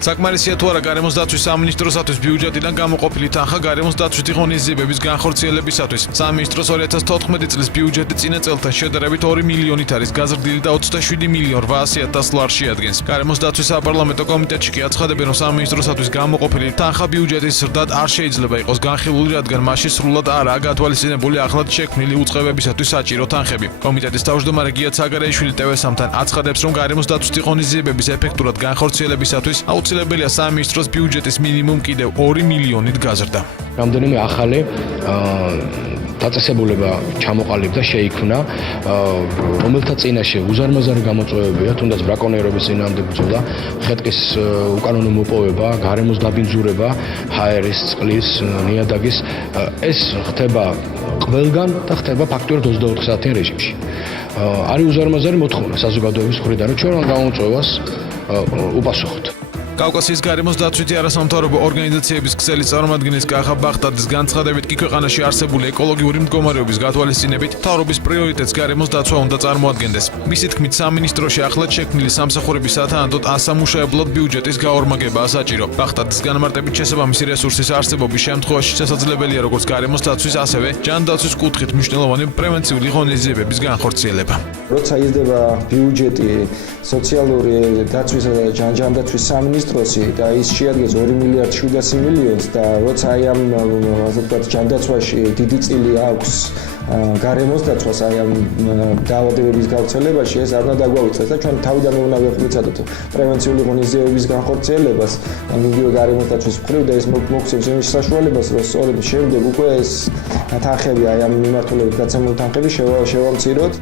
საკმარისია თუ არა გარემოს დაცვის სამინისტროსათვის ბიუჯეტიდან გამოყოფილი თანხა გარემოს დაცვითი ღონისძიებების განხორციელებისათვის. სამინისტროს 2014 წლის ბიუჯეტი წინა წელთან შედარებით 2 მილიონით არის გაზრდილი და 27.800.000 ლარს შეადგენს. გარემოს დაცვის საპარლამენტო კომიტეტში კი აცხადებენ, რომ სამინისტროსათვის გამოყოფილი თანხა ბიუჯეტის ზრდად არ შეიძლება იყოს განხილული, რადგან მასში სრულად არაა გათვალისწინებული ახლად შექმნილი უწყებებისათვის საჭირო თანხები. კომიტეტის თავმჯდომარე გია ცაგარეიშვილი TV-სამთან აცხადებს, რომ გარემოს დაცვითი ღონისძიებების ეფექტურად განხორციელებისათვის აუცილებელია სამინისტროს ბიუჯეტის მინიმუმ კიდევ 2 მილიონით გაზრდა. რამდენიმე ახალი დაწესებულება ჩამოყალიბდა, შეიქმნა, რომელთა წინაშე უზარმაზარი გამოწვევებია, თუნდაც ბრაკონიერობის წინააღმდეგ ბრძოლა, ხეტკის უკანონო მოპოვება, გარემოს დაბინძურება, ჰაერის, წყლის, ნიადაგის, ეს ხდება ყველგან და ხდება ფაქტობრივად 24 საათიან რეჟიმში. არის უზარმაზარი მოთხოვნა საზოგადოების მხრიდან, რომ ჩვენ გამოწვევას უპასუხოთ. კავკასიის გარემოს დაცვითი არასამთავრობო ორგანიზაციების ქსელის წარმომადგენლის კახა ბახტაძის განცხადებით, კი ქვეყანაში არსებული ეკოლოგიური მდგომარეობის გათვალისწინებით მთავრობის პრიორიტეტს გარემოს დაცვა უნდა წარმოადგენდეს. მისი თქმით, სამინისტროში ახლად შექმნილი სამსახურების სათანადოდ ასამუშაებლად ბიუჯეტის გაორმაგებაა საჭირო. ბახტაძის განმარტებით, შესაბამისი რესურსის არსებობის შემთხვევაში შესაძლებელია როგორც გარემოს დაცვის, ასევე ჯანდაცვის კუთხით მნიშვნელოვანი პრევენციული ღონისძიებების განხორციელება. როცა იზრდება ბიუჯეტი სოციალური დაცვისა და ჯანდაცვის სამინისტროსი და ის შეადგენს 2 მილიარდ 700 მილიონს და როცა აი ამ ასე ვთქვათ ჯანდაცვაში დიდი წილი აქვს გარემოს დაცვას აი ამ დაავადებების გავრცელებაში ეს არ უნდა დაგვაუწყდეს და ჩვენ თავიდანვე უნდა ვეღწევთ პრევენციული ღონისძიებების განხორციელებას იგივე გარემოს დაცვის მხრივ და ეს მოგცემს იმის საშუალებას რომ სწორედ შემდეგ უკვე ეს თანხები აი ამ მიმართულებით გაცემული თანხები შევამციროთ.